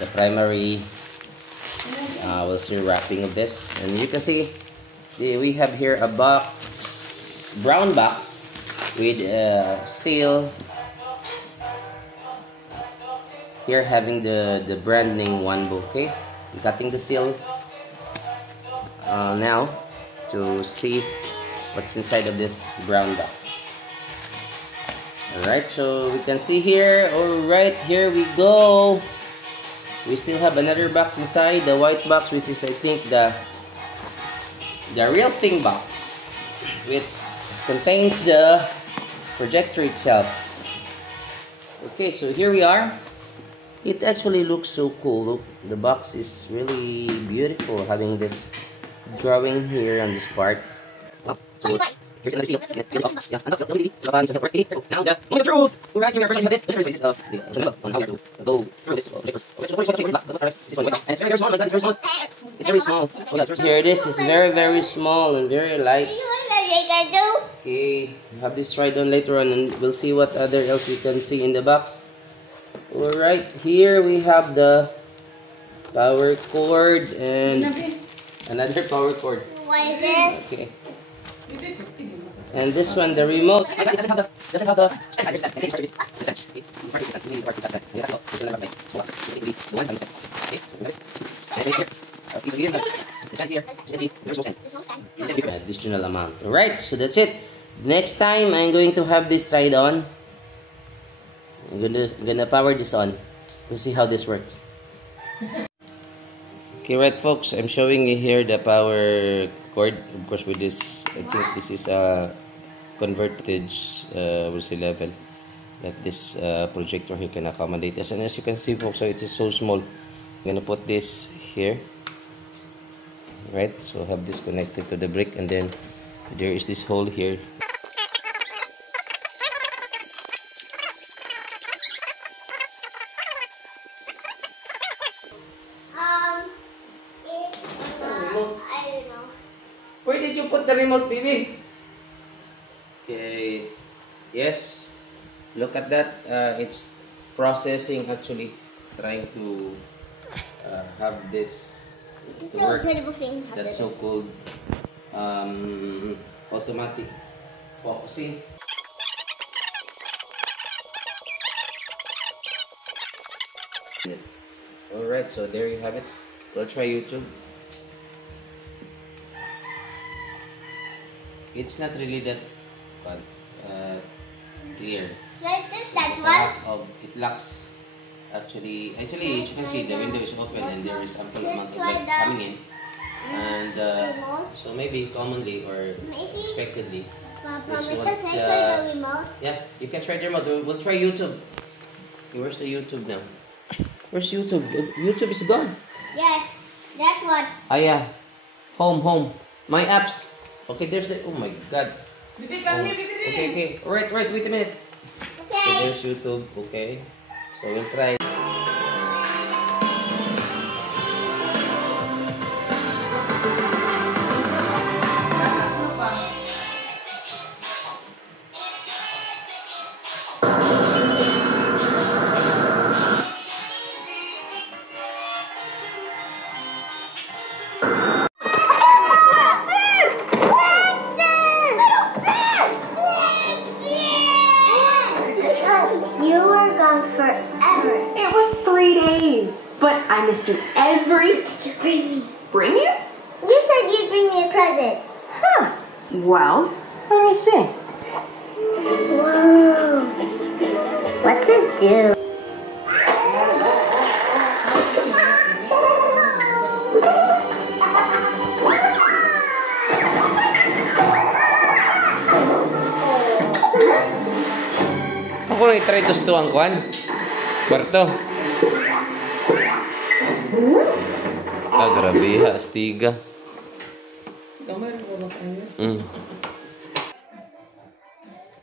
the primary we'll see wrapping of this. And you can see we have here a box, brown box with a seal here, having the brand name Wanbo. Okay, cutting the seal now to see what's inside of this brown box. Alright, so we can see here. Alright, here we go. We still have another box inside, the white box, which is I think the real thing box, which contains the projector itself. Okay, so here we are. It actually looks so cool. Look, the box is really beautiful, having this drawing here on this part. So here's another seal. Yeah, now the moment of truth. We're right here. First, this. The first is on how to go through this. And it's very small. It's very small. It's very small. Oh, yeah, here it is. It's very small and very light. Okay, we'll have this tried on later on, and we'll see what other else we can see in the box. Alright, here we have the power cord and another power cord. What is this? Okay. And this one, the remote. It doesn't have the additional amount. Alright, so that's it. Next time I'm going to have this tried on. I'm gonna power this on to see how this works. Okay, right folks, I'm showing you here the power cord. Of course, with this, I think this is a convertage level that this projector here can accommodate us. And as you can see folks, so it is so small. I'm gonna put this here, right? So have this connected to the brick, and then there is this hole here. I don't know. Where did you put the remote, baby? Okay, yes, look at that. It's processing, actually trying to have this This is to so work. incredible thing. That's so called automatic focusing. Alright, so there you have it. We'll try YouTube. It's not really that clear. So it's just that There's a one. lot of, it lacks actually as you can see, the window is open and there is ample amount of light coming in, and so maybe commonly or expectedly this one, the remote. yeah, you can try the remote. We'll try YouTube. Okay, where's the YouTube now? Where's YouTube? YouTube is gone. Yes, that one. Ah yeah, home, my apps. Okay, there's the, oh my god. Oh. Okay, alright, wait a minute. Okay. So there's YouTube. Okay, so we'll try. You were gone forever. It was 3 days, but I missed you every. Did you bring me? Bring you? You said you'd bring me a present. Huh. Well, let me see. Whoa. What's it do? Ako lang itry to ang kwan. Kwarto. Ah, grabe ha, astiga.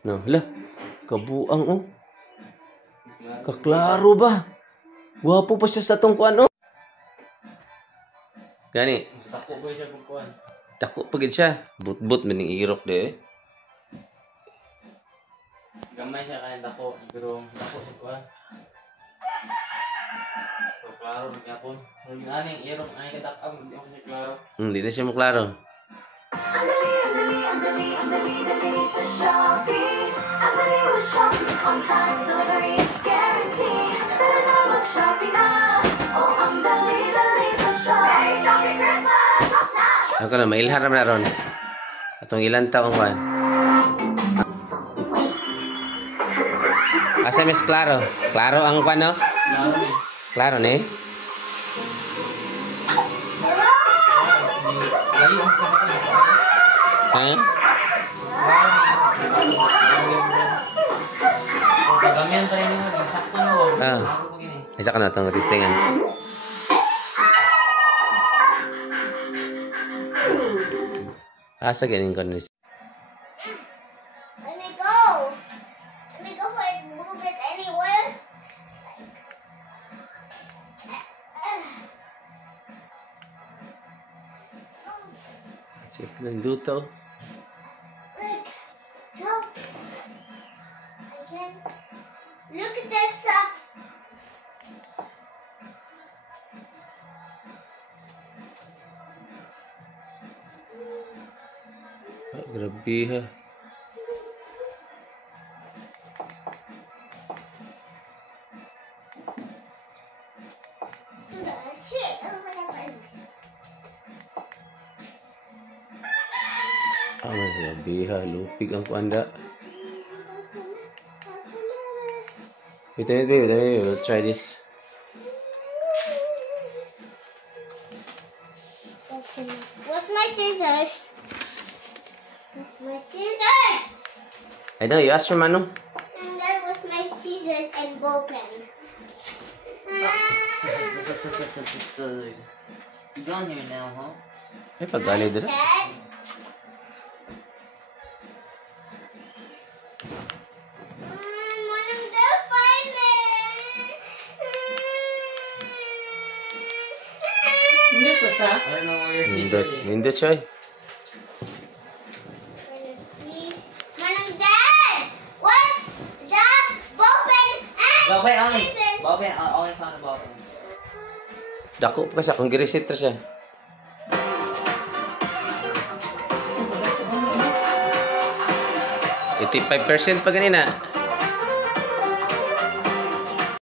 No, hala. Kabuang oh. Kaklaro ba? Gwapo pa siya sa tong kwan oh. Gani. Dako ba siya kukuan? Dako pa gid siya. But maning irok de eh. Gamay siya kaya dako, pero dako siya kuan. Klaro magyapon. Kung aning irong ay kadak-am di ako niya klaro. Hindi na siya maklaro. Ang dali sa Shopee. Ang dali with Shopee. On time delivery guarantee. Tara na mag-shopping na. Oh, ang dali sa Shopee. Merry Shopping Christmas! Up na! Ako na, mailhan naman na ron. Atong ilang taong kwan. Asa Miss Claro? Claro ang kwan, no? Klaro ni. Claro, ne? Layo ang kapatid. Ha? Kagamihan tayo nyo. Sakto na. Ah. Klaro po gini. Isa ka na itong tistingan. Asa ganing ko ni Let me go. Let me go for it. Move it anywhere. Sige, nanduto. Look. Help. I can't. Look at this. Ah, grabe ha. That's it. Oh, whatever. Ah, grabe ha. Lupig ang kuanda. Wait a minute. We'll try this. What's my scissors? What's my scissors? I know, you asked for Manu. And that was my scissors and ball pen. You gone here now, huh? Ay, pag-alay I dito. said, Manang Delphine. Hindi ko sa. I don't know where your Nindot. sister is. Nindot siya eh. Please, Manang Dad. What's the ball pen and Bobby, only. scissors? Bobby, I only found a ball pen. Dako pa siya. Kung giresit siya. $85% pa ganina.